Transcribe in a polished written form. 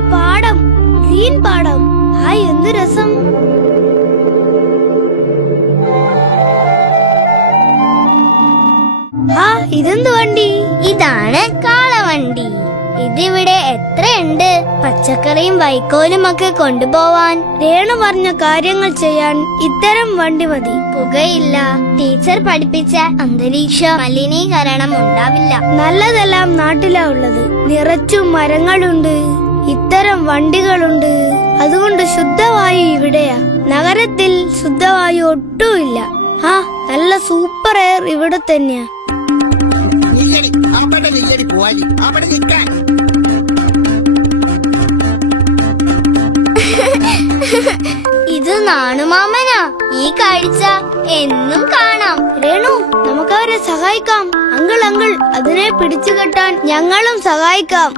Hi പാടം, green പാടം. Hi എന്ത് രസം. ആ ഇതെന്ത് വണ്ടി? ഇതാണ് കാളവണ്ടി. ഇതിവിടെ എത്രയുണ്ട്? പച്ചക്കറിയും വൈക്കോലും ഒക്കെ കൊണ്ടുപോവാൻ. രേണു പറഞ്ഞ കാര്യങ്ങൾ ചെയ്യാൻ ഇത്തരം വണ്ടി മതി. പുകയില്ല, ടീച്ചർ പഠിപ്പിച്ച അന്തരീക്ഷ മലിനീകരണം ഉണ്ടാവില്ല. നല്ലതെല്ലാം നാട്ടിലാ ഉള്ളത്. നിറച്ചും മരങ്ങളുണ്ട്, ഇത്തരം വണ്ടികളുണ്ട്. അതുകൊണ്ട് ശുദ്ധവായു ഇവിടെയാ. നഗരത്തിൽ ശുദ്ധവായു ഒട്ടുമില്ല. ആ നല്ല സൂപ്പർ എയർ ഇവിടെ തന്നെയാ. ഇത് നാണുമാമനാ. ഈ കാഴ്ച എന്നും കാണാം. രേണു, നമുക്കവരെ സഹായിക്കാം. അങ്കിൾ അതിനെ പിടിച്ചു കെട്ടാൻ ഞങ്ങളും സഹായിക്കാം.